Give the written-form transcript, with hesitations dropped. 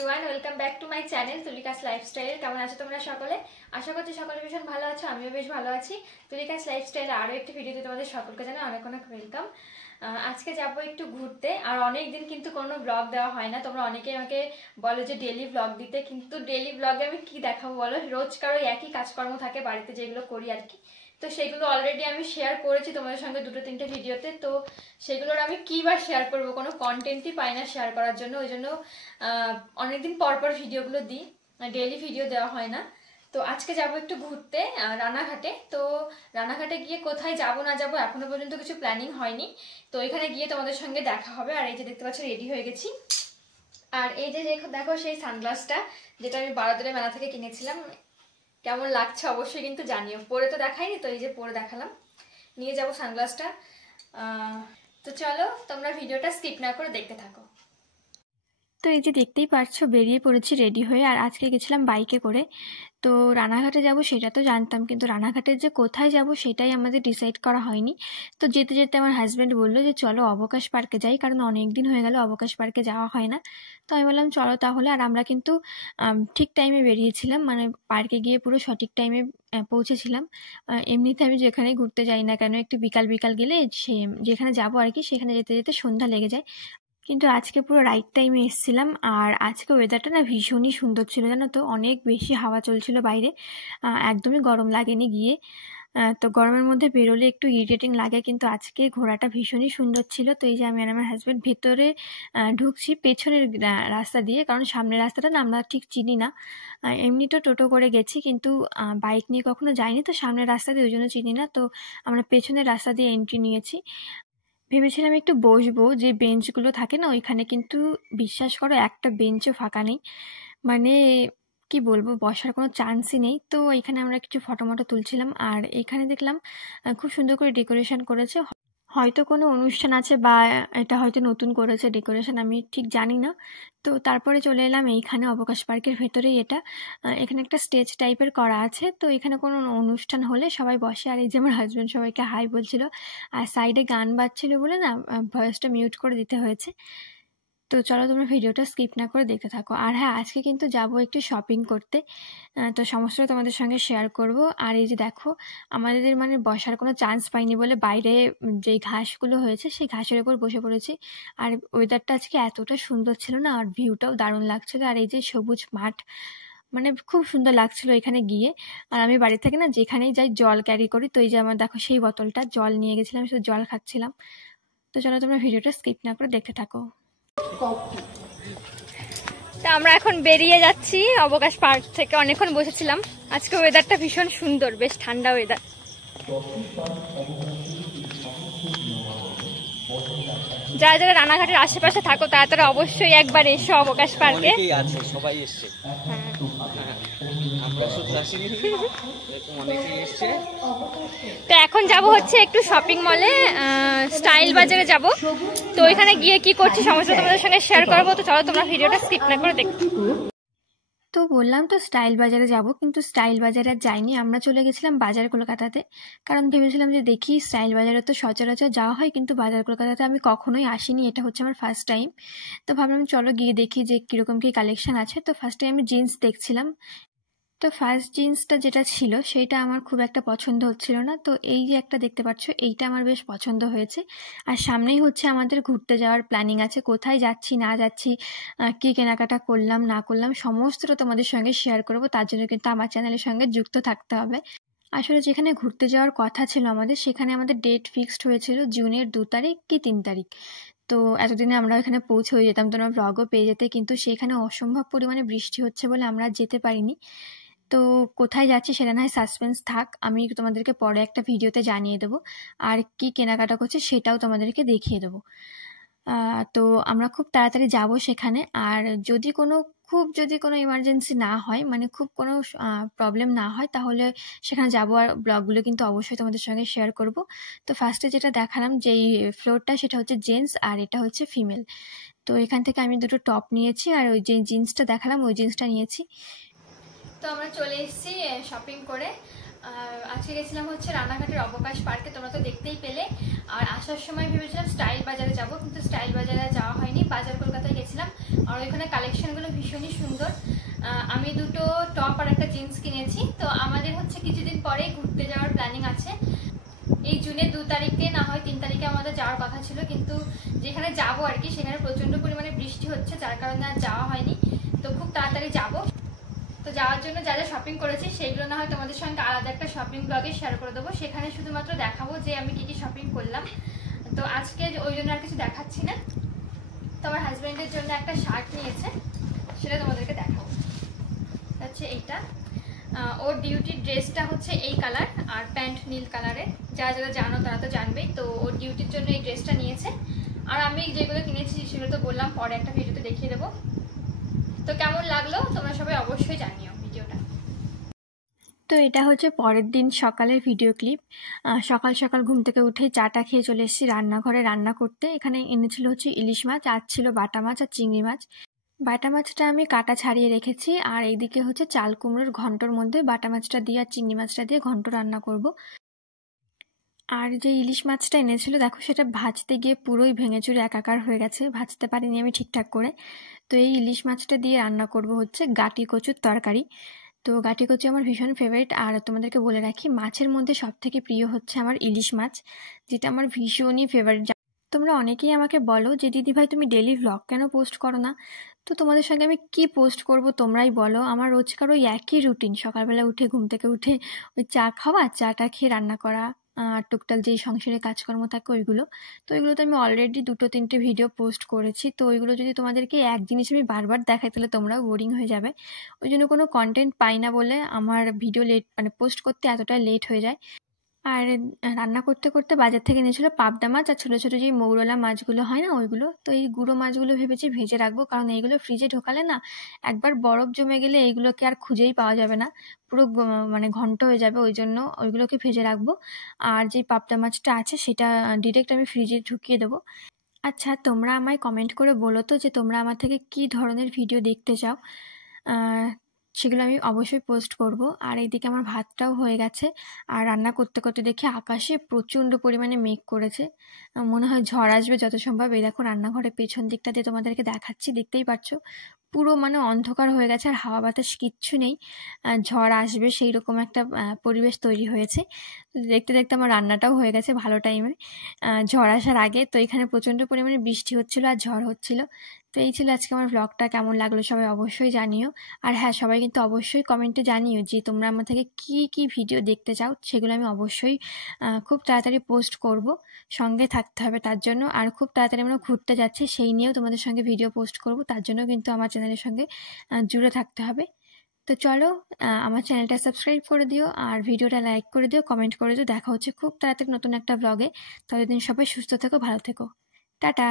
Everyone, welcome back to my channel Tulika's lifestyle. কেমন আছো তোমরা সকলে? আশা করছি সকলে ভীষণ ভালো আছো, আমিও বেশ ভালো আছি। তুলিকাস লাইফস্টাইল আরও একটি ভিডিওতে তোমাদের সকলকে জানাই অনেক অনেক ওয়েলকাম। আজকে যাবো একটু ঘুরতে। আর অনেক দিন কিন্তু কোনো ব্লগ দেওয়া হয় না। তোমরা অনেকেই আমাকে বলো যে ডেলি ব্লগ দিতে, কিন্তু ডেলি ব্লগে আমি কি দেখাবো বলো? রোজকার ওই একই কাজকর্ম থাকে বাড়িতে, যেগুলো করি আর কি। তো সেগুলো অলরেডি আমি শেয়ার করেছি তোমাদের সঙ্গে দুটো তিনটে ভিডিওতে। তো সেগুলোর আমি কী বা শেয়ার করবো, কোনো কন্টেন্টই পাই না শেয়ার করার জন্য। ওই জন্য অনেকদিন পর পর ভিডিওগুলো দিই, ডেইলি ভিডিও দেওয়া হয় না। তো আজকে যাব একটু ঘুরতে রানাঘাটে। তো রানাঘাটে গিয়ে কোথায় যাব না যাব এখনো পর্যন্ত কিছু প্ল্যানিং হয়নি। তো এখানে গিয়ে তোমাদের সঙ্গে দেখা হবে। আর এই যে দেখতে পাচ্ছ রেডি হয়ে গেছি। আর এই যে দেখো সেই সানগ্লাসটা, যেটা আমি বারোদরে মেলা থেকে কিনেছিলাম। কেমন লাগছে অবশ্যই কিন্তু জানিও। পরে তো দেখাইনি, তো এই যে পরে দেখালাম। নিয়ে যাব সানগ্লাসটা। তো চলো তোমরা ভিডিওটা স্কিপ না করে দেখতে থাকো। তো এই যে দেখতেই পারছো বেরিয়ে পড়েছি রেডি হয়ে। আর আজকে গেছিলাম বাইকে করে। তো রানাঘাটে যাব সেটা তো জানতাম, কিন্তু রানাঘাটের যে কোথায় যাব সেটাই আমাদের ডিসাইড করা হয়নি। তো যেতে যেতে আমার হাজব্যান্ড বললো যে চলো অবকাশ পার্কে যাই, কারণ অনেক দিন হয়ে গেল অবকাশ পার্কে যাওয়া হয় না। তো আমি বললাম চলো তাহলে। আর আমরা কিন্তু ঠিক টাইমে বেরিয়েছিলাম, মানে পার্কে গিয়ে পুরো সঠিক টাইমে পৌঁছেছিলাম। এমনিতে আমি যেখানেই ঘুরতে যাই না কেন একটু বিকাল বিকাল গেলে সে যেখানে যাবো আর কি, সেখানে যেতে যেতে সন্ধ্যা লেগে যায়। কিন্তু আজকে পুরো রাইট টাইমে এসেছিলাম। আর আজকে ওয়েদারটা না ভীষণই সুন্দর ছিল, জানো তো। অনেক বেশি হাওয়া চলছিল বাইরে, একদমই গরম লাগেনি গিয়ে। তো গরমের মধ্যে বেরোলে একটু ইরিটেটিং লাগে, কিন্তু আজকে ঘোরাটা ভীষণই সুন্দর ছিল। তো এই যে আমি আর আমার হাজব্যান্ড ভেতরে ঢুকছি পেছনের রাস্তা দিয়ে, কারণ সামনের রাস্তাটা না আমরা ঠিক চিনি না। এমনি তো টোটো করে গেছি, কিন্তু বাইক নিয়ে কখনো যাইনি, তো সামনের রাস্তা দিয়ে ওই জন্য চিনি না। তো আমরা পেছনের রাস্তা দিয়ে এন্ট্রি নিয়েছি। ভেবেছিলাম একটু বসবো, যে বেঞ্চগুলো থাকে না ওইখানে, কিন্তু বিশ্বাস করো একটা বেঞ্চও ফাঁকা নেই। মানে কি বলবো, বসার কোনো চান্সই নেই। তো এখানে আমরা কিছু ফটো মটো তুলছিলাম। আর এখানে দেখলাম খুব সুন্দর করে ডেকোরেশন করেছে। হয়তো কোনো অনুষ্ঠান আছে, বা এটা হয়তো নতুন করেছে ডেকোরেশন, আমি ঠিক জানি না। তো তারপরে চলে এলাম এইখানে অবকাশ পার্কের ভেতরেই এটা। এখানে একটা স্টেজ টাইপের করা আছে। তো এখানে কোনো অনুষ্ঠান হলে সবাই বসে। আর এই যে আমার হাজব্যান্ড সবাইকে হাই বলছিল, আর সাইডে গান বাজছিল বলে না ভয়েসটা মিউট করে দিতে হয়েছে। তো চলো তোমরা ভিডিওটা স্কিপ না করে দেখতে থাকো। আর হ্যাঁ, আজকে কিন্তু যাব একটু শপিং করতে। তো সমস্তটা তোমাদের সঙ্গে শেয়ার করব। আর এই যে দেখো, আমাদের মানে বসার কোনো চান্স পাইনি বলে বাইরে যেই ঘাসগুলো হয়েছে সেই ঘাসের উপর বসে পড়েছি। আর ওয়েদারটা আজকে এতটা সুন্দর ছিল না, আর ভিউটাও দারুণ লাগছিল। আর এই যে সবুজ মাঠ, মানে খুব সুন্দর লাগছিল এখানে গিয়ে। আর আমি বাড়ি থেকে না যেখানেই যাই জল ক্যারি করি। তো এই যে আমার দেখো সেই বোতলটা জল নিয়ে গেছিলাম, শুধু জল খাচ্ছিলাম। তো চলো তোমরা ভিডিওটা স্কিপ না করে দেখতে থাকো। তা আমরা এখন বেরিয়ে যাচ্ছি অবকাশ পার্ক থেকে। অনেকক্ষণ বসেছিলাম। আজকে ওয়েদারটা ভীষণ সুন্দর, বেশ ঠান্ডা ওয়েদার। যারা যারা রানাঘাটের আশেপাশে থাকো তারা অবশ্যই একবার এসো অবকাশ পার্কে। সবাই এসছে, তো এখন যাব হচ্ছে একটু শপিং মলে, স্টাইল বাজারে যাব। তো ওইখানে গিয়ে কি করছি সমস্ত তোমাদের সঙ্গে শেয়ার করবো। তো চলো তোমরা ভিডিওটা স্কিপ না করে দেখো। তো বললাম তো স্টাইল বাজারে যাব, কিন্তু স্টাইল বাজারে আর যাইনি। আমরা চলে গেছিলাম বাজার কলকাতাতে, কারণ ভেবেছিলাম যে দেখি স্টাইল বাজারে তো সচরাচর যাওয়া হয়, কিন্তু বাজার কলকাতাতে আমি কখনোই আসিনি, এটা হচ্ছে আমার ফার্স্ট টাইম। তো ভাবলাম চলো গিয়ে দেখি যে কীরকম কী কালেকশন আছে। তো ফার্স্টে আমি জিন্স দেখছিলাম। তো ফার্স্ট জিন্সটা যেটা ছিল সেইটা আমার খুব একটা পছন্দ হচ্ছিল না। তো এই যে একটা দেখতে পাচ্ছ, এইটা আমার বেশ পছন্দ হয়েছে। আর সামনেই হচ্ছে আমাদের ঘুরতে যাওয়ার প্ল্যানিং আছে। কোথায় যাচ্ছি না যাচ্ছি, কী কেনাকাটা করলাম না করলাম, সমস্তটা তোমাদের সঙ্গে শেয়ার করব। তার জন্য কিন্তু আমার চ্যানেলের সঙ্গে যুক্ত থাকতে হবে। আসলে যেখানে ঘুরতে যাওয়ার কথা ছিল আমাদের, সেখানে আমাদের ডেট ফিক্সড হয়েছিল জুনের 2 তারিখ কি 3 তারিখ। তো এতদিনে আমরা এখানে পৌঁছে যেতাম, তোমরা ব্লগও পেয়ে যেতে, কিন্তু সেখানে অসম্ভব পরিমাণে বৃষ্টি হচ্ছে বলে আমরা যেতে পারিনি। তো কোথায় যাচ্ছি সেটা না হয় সাসপেন্স থাক, আমি তোমাদেরকে পরে একটা ভিডিওতে জানিয়ে দেবো। আর কি কেনাকাটা করছি সেটাও তোমাদেরকে দেখিয়ে দেবো। তো আমরা খুব তাড়াতাড়ি যাব সেখানে। আর যদি কোনো ইমার্জেন্সি না হয়, মানে খুব কোনো প্রবলেম না হয়, তাহলে সেখানে যাবো। আর ব্লগগুলো কিন্তু অবশ্যই তোমাদের সঙ্গে শেয়ার করব। তো ফার্স্টে যেটা দেখালাম যেই ফ্লোরটা, সেটা হচ্ছে জেন্টস আর এটা হচ্ছে ফিমেল। তো এখান থেকে আমি দুটো টপ নিয়েছি, আর ওই যে জিন্সটা দেখালাম ওই জিন্সটা নিয়েছি। তো আমরা চলে এসেছি শপিং করে। আজকে গেছিলাম হচ্ছে রানাঘাটের অবকাশ পার্কে, তোমরা তো দেখতেই পেলে। আর আসার সময় ভেবেছিলাম স্টাইল বাজারে যাব, কিন্তু স্টাইল বাজারে যাওয়া হয়নি। বাজার কলকাতায় গেছিলাম, আর ওইখানে কালেকশনগুলো ভীষণই সুন্দর। আমি দুটো টপ আর একটা জিন্স কিনেছি। তো আমাদের হচ্ছে কিছুদিন পরে ঘুরতে যাওয়ার প্ল্যানিং আছে। এই জুনের 2 তারিখে না হয় 3 তারিখে আমাদের যাওয়ার কথা ছিল, কিন্তু যেখানে যাবো আর কি সেখানে প্রচন্ড পরিমাণে বৃষ্টি হচ্ছে, যার কারণে আর যাওয়া হয়নি। তো খুব তাড়াতাড়ি যাব। তো যাওয়ার জন্য যা যা শপিং করেছি সেইগুলো না হয় তোমাদের সঙ্গে আলাদা একটা শপিং ব্লগে শেয়ার করে দেবো। সেখানে শুধুমাত্র দেখাবো যে আমি কি কি শপিং করলাম। তো আজকে ওই জন্য আর কিছু দেখাচ্ছি না। তো আমার হাজব্যান্ডের জন্য একটা শার্ট নিয়েছে, সেটা তোমাদেরকে দেখাবো। হচ্ছে এইটা, ওর ডিউটির ড্রেসটা হচ্ছে এই কালার, আর প্যান্ট নীল কালারের। যারা যারা জানো তারা তো জানবেই। তো ওর ডিউটির জন্য এই ড্রেসটা নিয়েছে। আর আমি যেগুলো কিনেছি সেগুলো তো বললাম, পরে একটা ভিডিওতে দেখিয়ে দেবো। তো কেমন লাগলো তোমরা সবাই অবশ্যই জানিও ভিডিওটা। তো এটা হচ্ছে পরের দিন সকালের ভিডিও ক্লিপ। সকাল সকাল ঘুম থেকে উঠে চাটা খেয়ে চলে এসেছি রান্নাঘরে রান্না করতে। এখানে এনেছিল হচ্ছে ইলিশ মাছ, আর ছিল বাটা মাছ আর চিংড়ি মাছ। বাটা মাছটা আমি কাটা ছাড়িয়ে রেখেছি, আর এইদিকে হচ্ছে চাল কুমড়োর ঘন্টর মধ্যে বাটা মাছটা দিয়ে আর চিংড়ি মাছটা দিয়ে ঘন্ট রান্না করব। আর যে ইলিশ মাছটা এনেছিল দেখো, সেটা ভাজতে গিয়ে পুরোই ভেঙে চুরে একাকার হয়ে গেছে, ভাজতে পারিনি আমি ঠিকঠাক করে। তো এই ইলিশ মাছটা দিয়ে রান্না করব হচ্ছে গাটি কচুর তরকারি। তো গাটি কচু আমার ভীষণ ফেভারিট। আর তোমাদেরকে বলে রাখি, মাছের মধ্যে সব থেকে প্রিয় হচ্ছে আমার ইলিশ মাছ, যেটা আমার ভীষণই ফেভারিট। তোমরা অনেকেই আমাকে বলো যে দিদি ভাই তুমি ডেলি ভ্লগ কেন পোস্ট করো না। তো তোমাদের সঙ্গে আমি কি পোস্ট করব তোমরাই বলো। আমার রোজকার ওই একই রুটিন, সকালবেলা উঠে ঘুম থেকে উঠে ওই চা খাওয়া, চাটা খেয়ে রান্না করা, আর টুকটাক যেই সংসারে কাজকর্ম থাকে ওইগুলো। তো ওইগুলো তো আমি অলরেডি 2-3টে ভিডিও পোস্ট করেছি। তো ওইগুলো যদি তোমাদেরকে এক জিনিস আমি বারবার দেখাই তাহলে তোমরাও বোরিং হয়ে যাবে। ওই জন্য কোনো কন্টেন্ট পাই না বলে আমার ভিডিও লেট, মানে পোস্ট করতে এতটা লেট হয়ে যায়। আর রান্না করতে করতে বাজার থেকে এনেছিল পাবদা মাছ আর ছোটো ছোটো যেই মৌরলা মাছগুলো হয় না ওইগুলো। তো এই গুঁড়ো মাছগুলো ভেবেছি ভেজে রাখবো, কারণ এইগুলো ফ্রিজে ঢোকালে না একবার বরফ জমে গেলে এইগুলোকে আর খুঁজেই পাওয়া যাবে না, পুরো মানে ঘন্ট হয়ে যাবে। ওই জন্য ওইগুলোকে ভেজে রাখবো। আর যেই পাবদা মাছটা আছে সেটা ডিরেক্ট আমি ফ্রিজে ঢুকিয়ে দেবো। আচ্ছা, তোমরা আমায় কমেন্ট করে বলো তো যে তোমরা আমার থেকে কী ধরনের ভিডিও দেখতে চাও। সেগুলো আমি অবশ্যই পোস্ট করব। আর এইদিকে আমার ভাতটাও হয়ে গেছে। আর রান্না করতে করতে দেখি আকাশে প্রচণ্ড পরিমাণে মেঘ করেছে, মনে হয় ঝড় আসবে যত সম্ভব। এই দেখো রান্নাঘরের পেছন দিকটা দিয়ে তোমাদেরকে দেখাচ্ছি, দেখতেই পাচ্ছ পুরো মানে অন্ধকার হয়ে গেছে, আর হাওয়া বাতাস কিচ্ছু নেই। ঝড় আসবে সেই রকম একটা পরিবেশ তৈরি হয়েছে। দেখতে দেখতে আমার রান্নাটাও হয়ে গেছে ভালো টাইমে, ঝড় আসার আগে। তো এখানে প্রচণ্ড পরিমাণে বৃষ্টি হচ্ছিল আর ঝড় হচ্ছিল। তো এই ছিল আজকে আমার ব্লগটা। কেমন লাগলো সবাই অবশ্যই জানিও। আর হ্যাঁ, সবাই কিন্তু অবশ্যই কমেন্টে জানিও যে তোমরা আমার থেকে কী কী ভিডিও দেখতে চাও। সেগুলো আমি অবশ্যই খুব তাড়াতাড়ি পোস্ট করব। সঙ্গে থাকতে হবে তার জন্য। আর খুব তাড়াতাড়ি আমরা ঘুরতে যাচ্ছি, সেই নিয়েও তোমাদের সঙ্গে ভিডিও পোস্ট করব। তার জন্য কিন্তু আমার চ্যানেলের সঙ্গে জুড়ে থাকতে হবে। তো চলো, আমার চ্যানেলটা সাবস্ক্রাইব করে দিও, আর ভিডিওটা লাইক করে দিও, কমেন্ট করে দিও। দেখা হচ্ছে খুব তাড়াতাড়ি নতুন একটা ব্লগে। ততদিন সবাই সুস্থ থেকো, ভালো থেকো। টাটা।